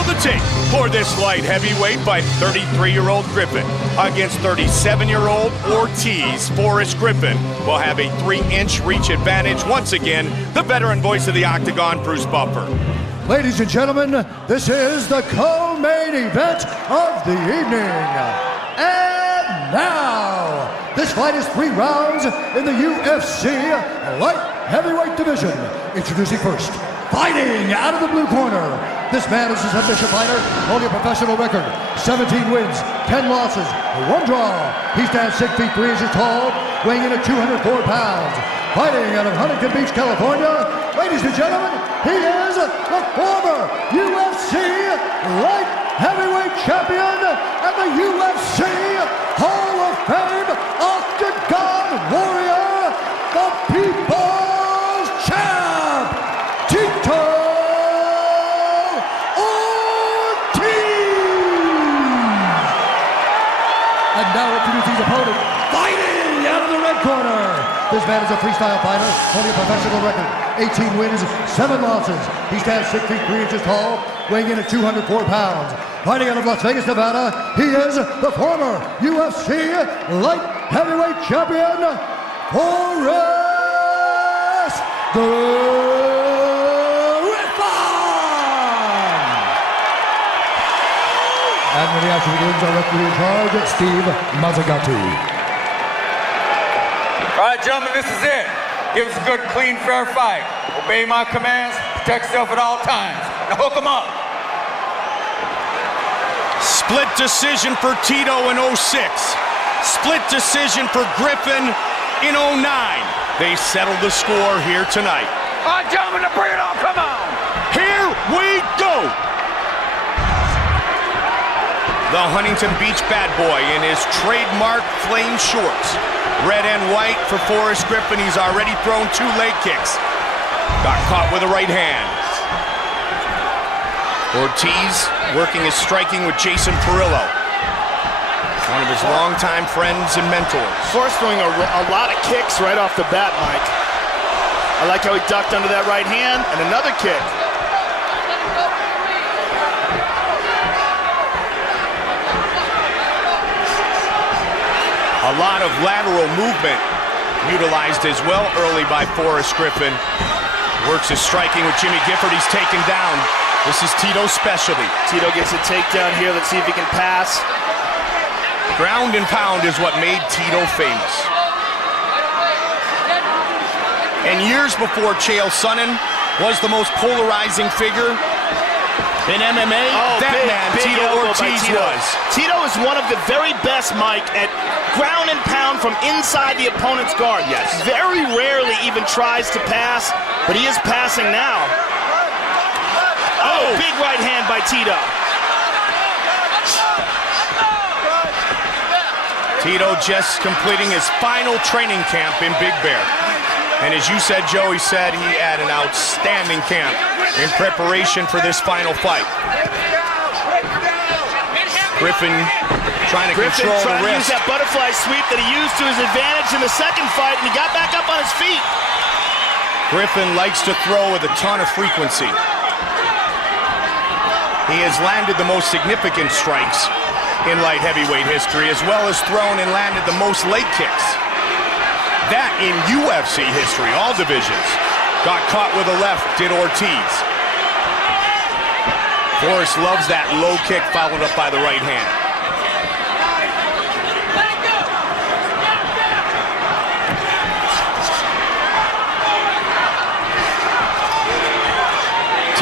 of the tape for this light heavyweight by 33-year-old Griffin against 37-year-old Ortiz. Forrest Griffin will have a 3-inch reach advantage. Once again, the veteran voice of the Octagon, Bruce Buffer. Ladies and gentlemen, this is the co-main event of the evening. And now, this fight is 3 rounds in the UFC light heavyweight division. Introducing first, fighting out of the blue corner. This man is a submission fighter, holding a professional record, 17 wins, 10 losses, 1 draw. He stands 6 feet 3 inches tall, weighing in at 204 pounds. Fighting out of Huntington Beach, California, ladies and gentlemen, he is the former UFC light heavyweight champion and the UFC Hall of Fame Octagon Warrior, the People's Champ, Tito Ortiz! And now introducing his opponent, fighting out of the red corner. This man is a freestyle fighter, holding a professional record, 18 wins, 7 losses. He stands 6 feet 3 inches tall, weighing in at 204 pounds. Fighting out of Las Vegas, Nevada, he is the former UFC light heavyweight champion, Forrest Griffin! And when the action begins, our referee in charge, Steve Mazzagatti. All right, gentlemen, this is it. Give us a good, clean, fair fight. Obey my commands, protect yourself at all times. Now hook them up. Split decision for Tito in 06. Split decision for Griffin in 09. They settled the score here tonight. All right, gentlemen, now bring it on. Come on. Here we go. The Huntington Beach bad boy in his trademark flame shorts. Red and white for Forrest Griffin. He's already thrown 2 leg kicks. Got caught with a right hand. Ortiz working his striking with Jason Perillo, one of his longtime friends and mentors. Forrest throwing a lot of kicks right off the bat, Mike. I like how he ducked under that right hand, and another kick. A lot of lateral movement utilized as well early by Forrest Griffin. Works his striking with Jimmy Gifford. He's taken down. This is Tito's specialty. Tito gets a takedown here. Let's see if he can pass. Ground and pound is what made Tito famous. And years before Chael Sonnen was the most polarizing figure in MMA, big Tito Ortiz was. Tito is one of the very best, Mike, at ground and pound from inside the opponent's guard. Yes. Very rarely even tries to pass, but he is passing now. Oh, big right hand by Tito. Tito just completing his final training camp in Big Bear. And as you said, Joe, he said he had an outstanding camp in preparation for this final fight. Griffin trying to control the to use wrist. that butterfly sweep that he used to his advantage in the second fight, and he got back up on his feet. Griffin likes to throw with a ton of frequency. He has landed the most significant strikes in light heavyweight history, as well as thrown and landed the most leg kicks. That in UFC history, all divisions. Got caught with a left, did Ortiz. Forrest loves that low kick followed up by the right hand.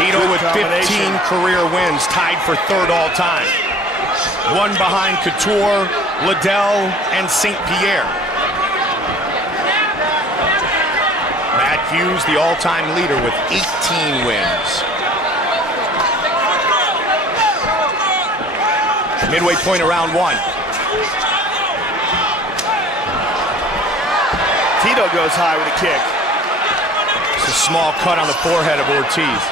Tito with 15 career wins, tied for 3rd all time. 1 behind Couture, Liddell, and St. Pierre. Matt Hughes, the all-time leader with 18 wins. Midway point of round 1. Tito goes high with a kick. It's a small cut on the forehead of Ortiz.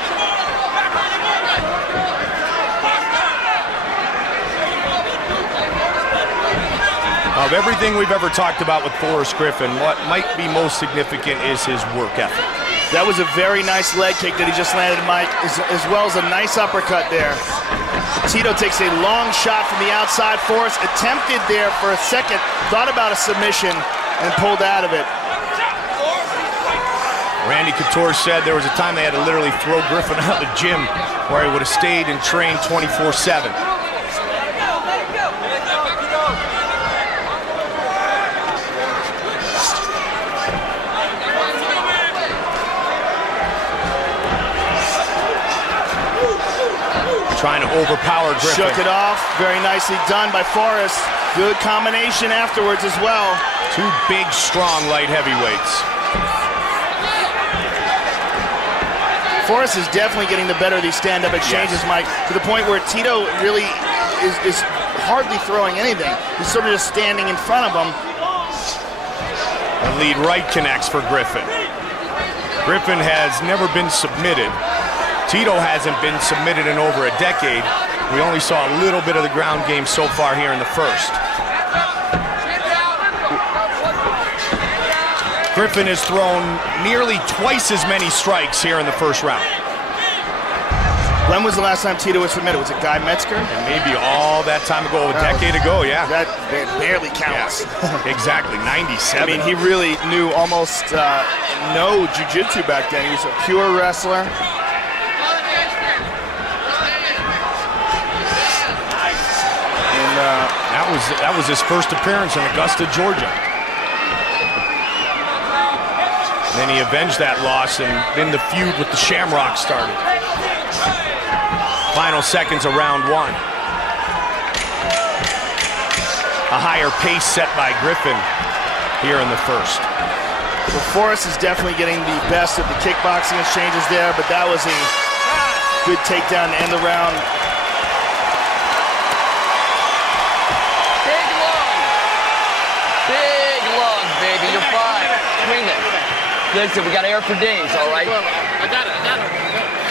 Of everything we've ever talked about with Forrest Griffin, what might be most significant is his work ethic. That was a very nice leg kick that he just landed, Mike, as well as a nice uppercut there. Tito takes a long shot from the outside. Forrest attempted there for a second, thought about a submission, and pulled out of it. Randy Couture said there was a time they had to literally throw Griffin out of the gym where he would have stayed and trained 24/7. Trying to overpower Griffin. Shook it off. Very nicely done by Forrest. Good combination afterwards as well. Two big, strong light heavyweights. Forrest is definitely getting the better of these stand-up exchanges, yes, Mike, to the point where Tito really is hardly throwing anything. He's sort of just standing in front of him. The lead right connects for Griffin. Griffin has never been submitted. Tito hasn't been submitted in over a decade. We only saw a little bit of the ground game so far here in the first. Griffin has thrown nearly twice as many strikes here in the first round. When was the last time Tito was submitted? Was it Guy Metzger? And maybe all that time ago, a decade ago, yeah. That barely counts. Yeah, exactly, 97. I mean, he really knew almost no jiu-jitsu back then. He was a pure wrestler. That was his first appearance in Augusta, Georgia. Then he avenged that loss, and then the feud with the Shamrock started. Final seconds of round one. A higher pace set by Griffin here in the first. So Forrest is definitely getting the best of the kickboxing exchanges there, but that was a good takedown to end the round. Big lung, baby, you're fine. Swing it. Listen, we got air for days, all right? I got it.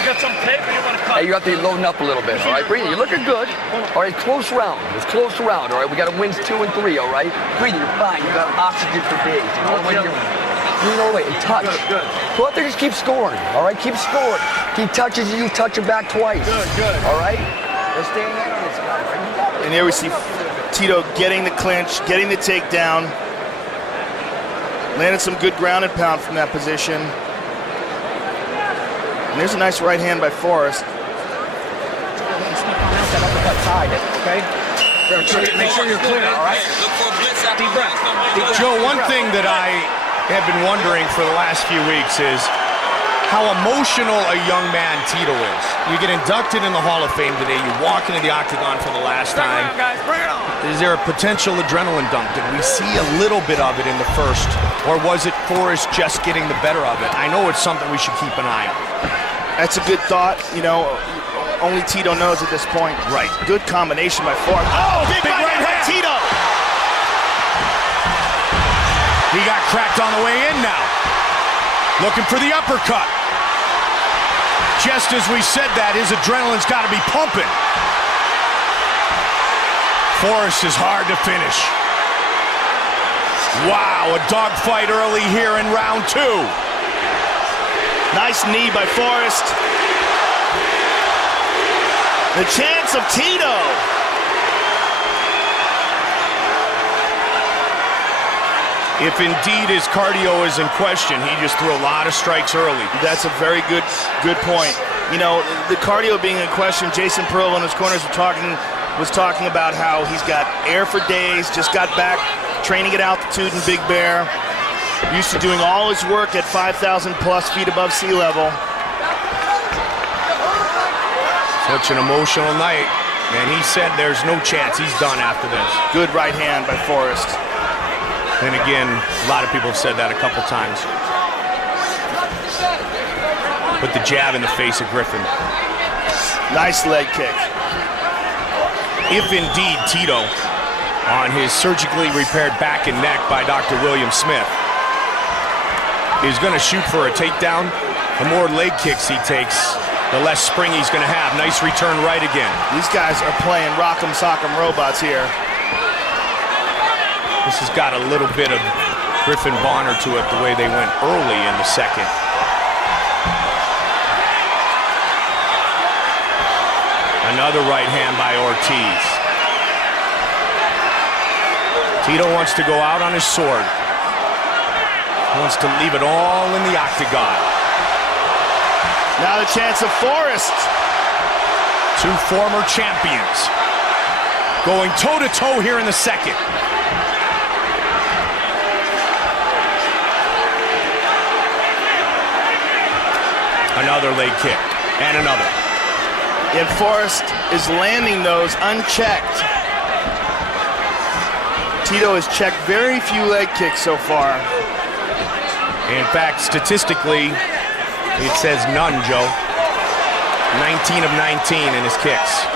You got some paper you want to cut? Hey, you have to loading up a little bit, all right? Breathe, you're looking good. All right, close round. It's close round, all right? We got to wins 2 and 3, all right? Breathe, you're fine. You got oxygen for days. You know when you know, wait, touch. Good. Go out there, just keep scoring, all right? Keep scoring. He touches you, touch him back twice. Good. All right? Let's stay in on this guy, right? And here we see Tito getting the clinch, getting the takedown. Landed some good ground and pound from that position. And there's a nice right hand by Forrest. Okay? Make sure you're clear, all right? Deep breath. Joe, one thing that I have been wondering for the last few weeks is how emotional a young man Tito is. You get inducted in the Hall of Fame today, you walk into the octagon for the last time. Guys, bring it on. Is there a potential adrenaline dump? Did we see a little bit of it in the first, or was it Forrest just getting the better of it? I know it's something we should keep an eye on. That's a good thought. You know, only Tito knows at this point. Right. Good combination by Forrest. Oh, big right hand by Tito! He got cracked on the way in now. Looking for the uppercut. Just as we said that, his adrenaline's got to be pumping. Forrest is hard to finish. Wow, a dogfight early here in round 2. Nice knee by Forrest. The chance of Tito. If indeed his cardio is in question, he just threw a lot of strikes early. That's a very good point. You know, the cardio being in question, Jason Pearl in his corners was talking about how he's got air for days, just got back training at altitude in Big Bear, used to doing all his work at 5,000 plus feet above sea level. Such an emotional night, and he said there's no chance he's done after this. Good right hand by Forrest. Then again, a lot of people have said that a couple times. Put the jab in the face of Griffin. Nice leg kick. If indeed Tito, on his surgically repaired back and neck by Dr. William Smith, is going to shoot for a takedown, the more leg kicks he takes, the less spring he's going to have. Nice return right again. These guys are playing rock'em sock'em robots here. This has got a little bit of Griffin Bonner to it, the way they went early in the second. Another right hand by Ortiz. Tito wants to go out on his sword. He wants to leave it all in the octagon. Now the chance of Forrest. Two former champions going toe-to-toe here in the second. Another leg kick, and another. And Forrest is landing those unchecked. Tito has checked very few leg kicks so far. In fact, statistically, it says none, Joe. 19 of 19 in his kicks.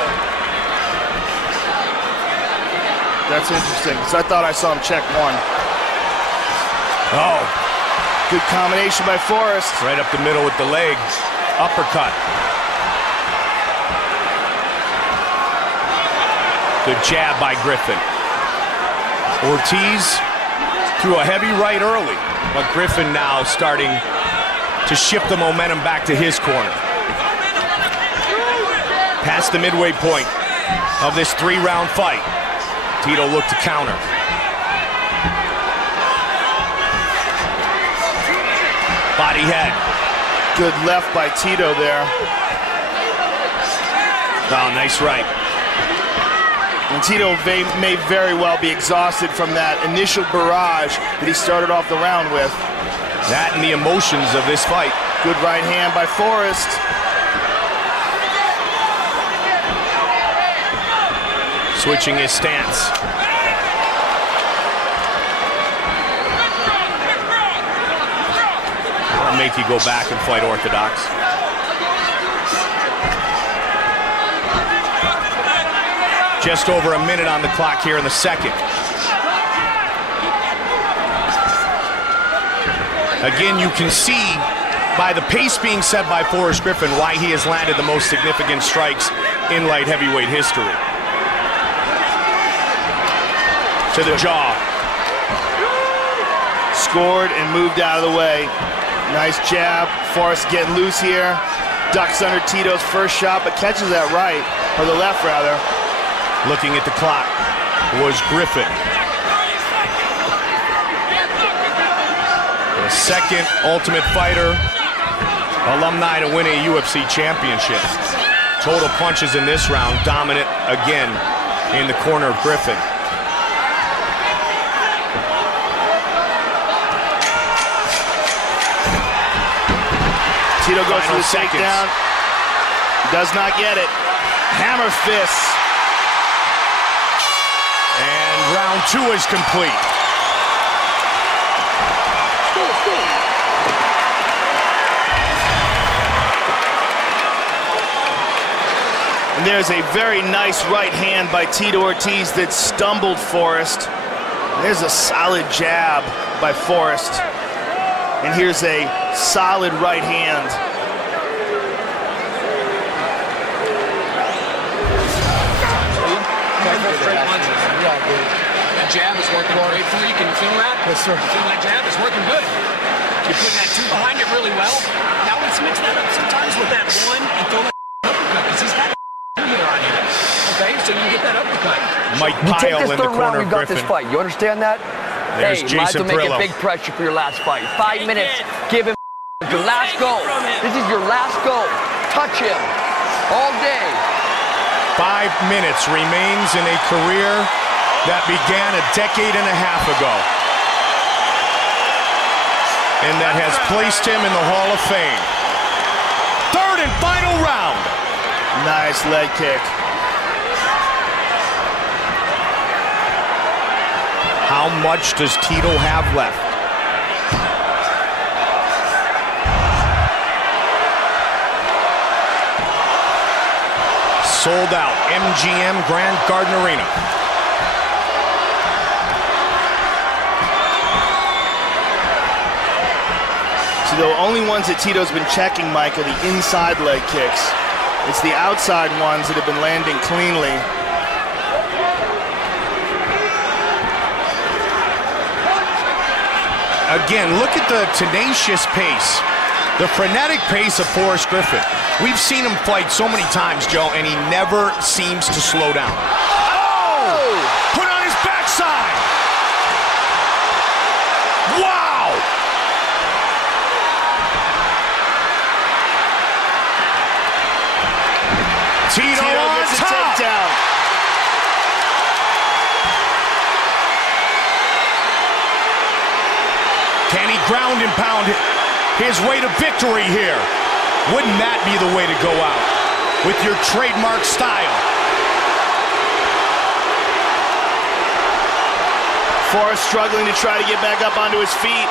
That's interesting, because I thought I saw him check one. Oh, good combination by Forrest. right up the middle with the leg. Uppercut. Good jab by Griffin. Ortiz threw a heavy right early, but Griffin now starting to shift the momentum back to his corner. Past the midway point of this 3-round fight, Tito looked to counter. Body head. Good left by Tito there. Oh, nice right. And Tito may very well be exhausted from that initial barrage that he started off the round with. That and the emotions of this fight. Good right hand by Forrest. Switching his stance. I'll make you go back and fight orthodox. Just over a minute on the clock here in the second. Again, you can see by the pace being set by Forrest Griffin why he has landed the most significant strikes in light heavyweight history. To the jaw. Scored and moved out of the way. Nice jab. Forrest getting loose here. Ducks under Tito's first shot, but catches that right, or the left rather. Looking at the clock was Griffin. The second Ultimate Fighter alumni to win a UFC championship. Total punches in this round, dominant again in the corner of Griffin. Tito goes for Final the seconds. takedown. Does not get it. Hammer fists. And round 2 is complete. And there's a very nice right hand by Tito Ortiz that stumbled Forrest. There's a solid jab by Forrest. And here's a solid right hand. Straight punches. That jab is working great for you. Can you feel that? Yes, sir. Feel that jab is working good. You're putting that 2 behind it really well. Now let's mix that up sometimes with that 1 and throw that uppercut, because he's got a here on you. Okay, so you get that uppercut. Mike You take Pyle this in the third round, corner of we've got this Griffin. fight. You understand that? There's Hey, you might have to Jason make Perillo. it big pressure for your last fight. 5 minutes. Give him your last go. This is your last go. Touch him all day. 5 minutes remains in a career that began a decade and a half ago. And that has placed him in the Hall of Fame. Third and final round. Nice leg kick. How much does Tito have left? Sold out, MGM Grand Garden Arena. So the only ones that Tito's been checking, Mike, are the inside leg kicks. It's the outside ones that have been landing cleanly. Again, look at the tenacious pace The frenetic pace of Forrest Griffin. We've seen him fight so many times, Joe, and he never seems to slow down. Oh! Put on his backside! Wow! Tito on gets a top! takedown. Can he ground and pound his way to victory here? Wouldn't that be the way to go out? With your trademark style. Forrest struggling to try to get back up onto his feet.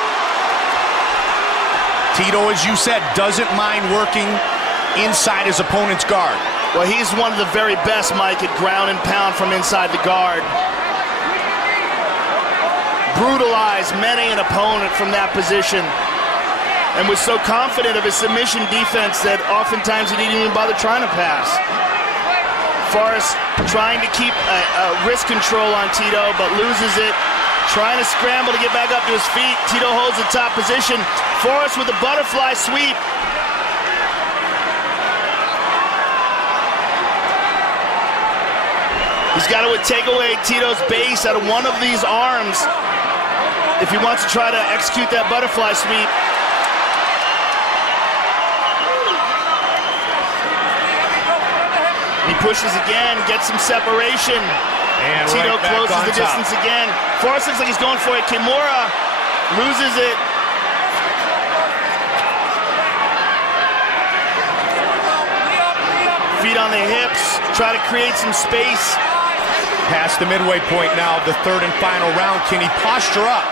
Tito, as you said, doesn't mind working inside his opponent's guard. Well, he's one of the very best, Mike, at ground and pound from inside the guard. Brutalized many an opponent from that position, and was so confident of his submission defense that oftentimes he didn't even bother trying to pass. Forrest trying to keep wrist control on Tito, but loses it. Trying to scramble to get back up to his feet. Tito holds the top position. Forrest with the butterfly sweep. He's got to take away Tito's base out of one of these arms if he wants to try to execute that butterfly sweep. He pushes again, gets some separation. And Tito right back closes on the top. distance again. Forrest looks like he's going for it. Kimura loses it. Feet on the hips, try to create some space. Past the midway point now, the third and final round. Can he posture up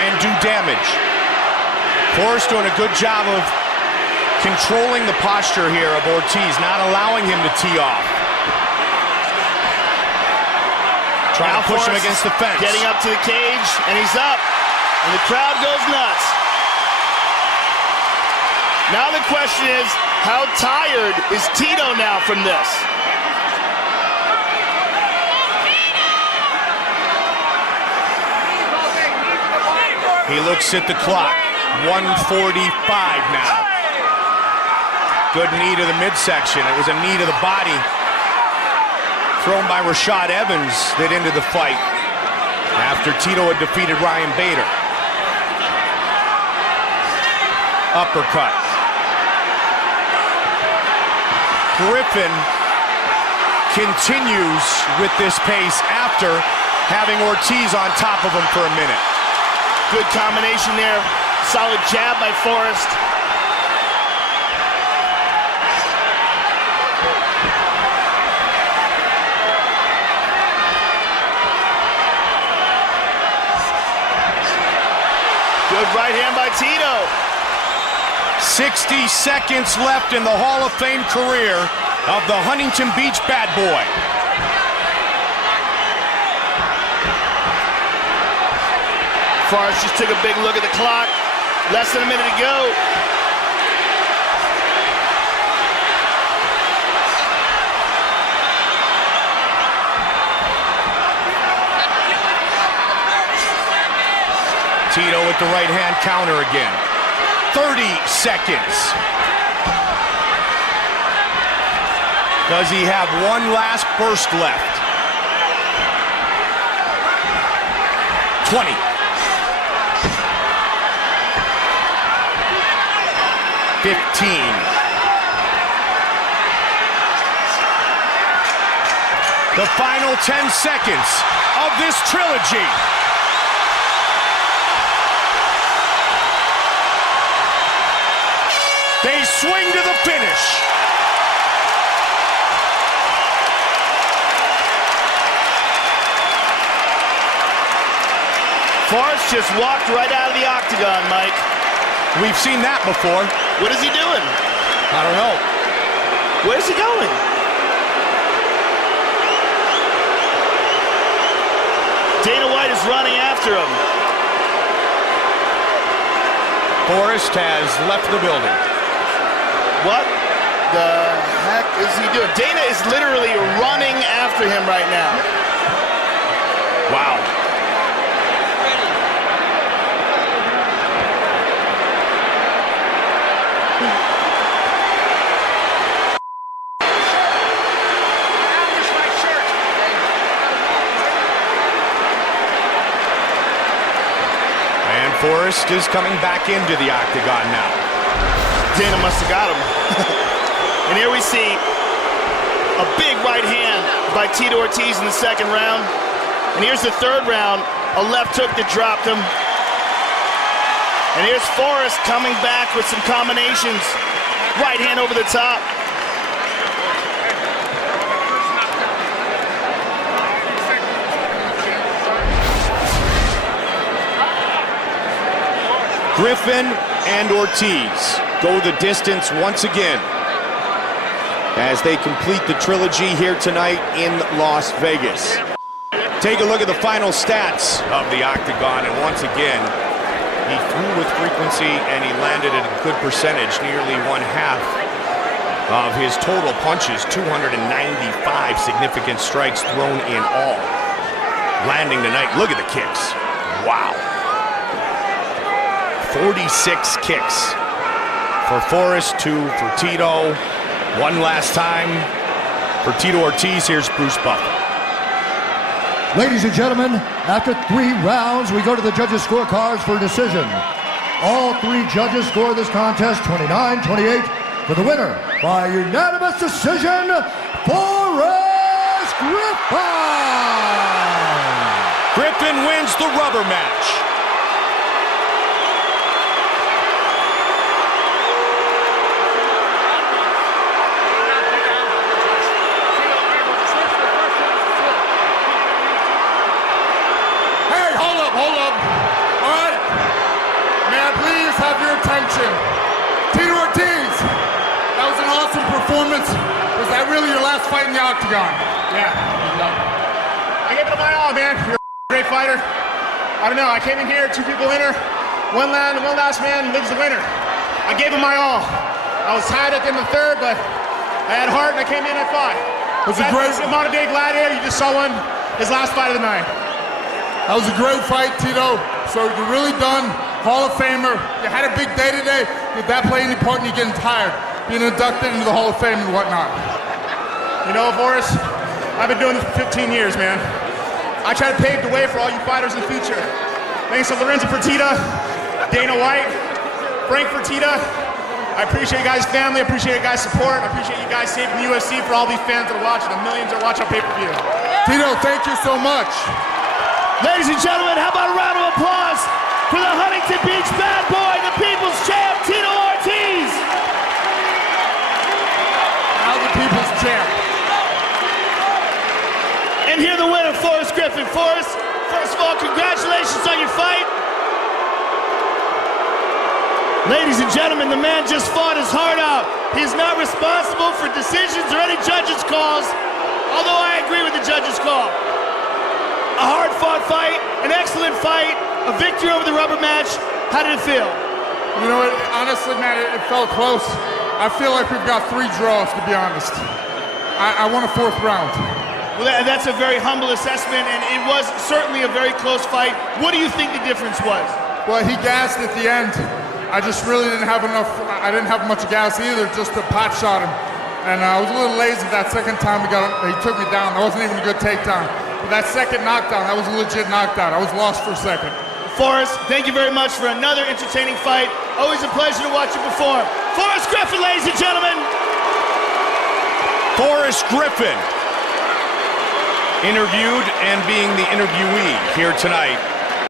and do damage? Forrest doing a good job of controlling the posture here of Ortiz, not allowing him to tee off. Trying to push him against the fence. Getting up to the cage, and he's up. And the crowd goes nuts. Now the question is, how tired is Tito now from this? He looks at the clock. 1:45 now. Good knee to the midsection. It was a knee to the body thrown by Rashad Evans that ended the fight after Tito had defeated Ryan Bader. Uppercut. Griffin continues with this pace after having Ortiz on top of him for a minute. Good combination there. Solid jab by Forrest. Good right hand by Tito. 60 seconds left in the Hall of Fame career of the Huntington Beach Bad Boy. Forrest just took a big look at the clock. Less than a minute to go. Tito with the right hand counter again. 30 seconds. Does he have one last burst left? 20. 15. The final 10 seconds of this trilogy. They swing to the finish. Forrest just walked right out of the octagon, Mike. We've seen that before. What is he doing? I don't know. Where's he going? Dana White is running after him. Forrest has left the building. What the heck is he doing? Dana is literally running after him right now. Wow. Forrest is coming back into the octagon now. Dana must have got him. And here we see a big right hand by Tito Ortiz in the second round. And here's the third round, a left hook that dropped him. And here's Forrest coming back with some combinations. Right hand over the top. Griffin and Ortiz go the distance once again as they complete the trilogy here tonight in Las Vegas. Take a look at the final stats of the octagon, and once again, he threw with frequency and he landed at a good percentage, nearly 1/2 of his total punches, 295 significant strikes thrown in all. Landing tonight, look at the kicks. Wow. 46 kicks for Forrest, 2 for Tito. One last time for Tito Ortiz. Here's Bruce Buffer. Ladies and gentlemen, after 3 rounds, we go to the judges' scorecards for a decision. All 3 judges score this contest 29-28 for the winner by unanimous decision, Forrest Griffin. Griffin wins the rubber match. Hold up. All right. May I please have your attention? Tito Ortiz, that was an awesome performance. Was that really your last fight in the octagon? Yeah. I gave it my all, man. You're a great fighter. I don't know. I came in here, 2 people enter. One last man lives the winner. I gave him my all. I was tired at the end of the third, but I had heart and I came in at 5. It was a great modern day gladiator. You just saw one. His last fight of the night. That was a great fight, Tito. So you're really done. Hall of Famer. You had a big day today. Did that play any part in you getting tired? Being inducted into the Hall of Fame and whatnot? You know, Forrest, I've been doing this for 15 years, man. I try to pave the way for all you fighters in the future. Thanks to Lorenzo Fertitta, Dana White, Frank Fertitta. I appreciate you guys' family. I appreciate you guys' support. I appreciate you guys saving the UFC for all these fans that are watching, the millions that watch on pay-per-view. Tito, thank you so much. Ladies and gentlemen, how about a round of applause for the Huntington Beach bad boy, the people's champ, Tito Ortiz. Now the people's champ. And here the winner, Forrest Griffin. Forrest, first of all, congratulations on your fight. Ladies and gentlemen, the man just fought his heart out. He's not responsible for decisions or any judges' calls, although I agree with the judges' call. A hard-fought fight, an excellent fight, a victory over the rubber match. How did it feel? You know, honestly, man, it felt close. I feel like we've got 3 draws, to be honest. I won a 4th round. Well, that's a very humble assessment, and it was certainly a very close fight. What do you think the difference was? Well, he gassed at the end. I just really didn't have enough. I didn't have much gas either, just to pot shot him. And I was a little lazy that second time he took me down. That wasn't even a good takedown. But that second knockdown, that was a legit knockdown. I was lost for a second. Forrest, thank you very much for another entertaining fight. Always a pleasure to watch you perform. Forrest Griffin, ladies and gentlemen. Forrest Griffin, interviewed and being the interviewee here tonight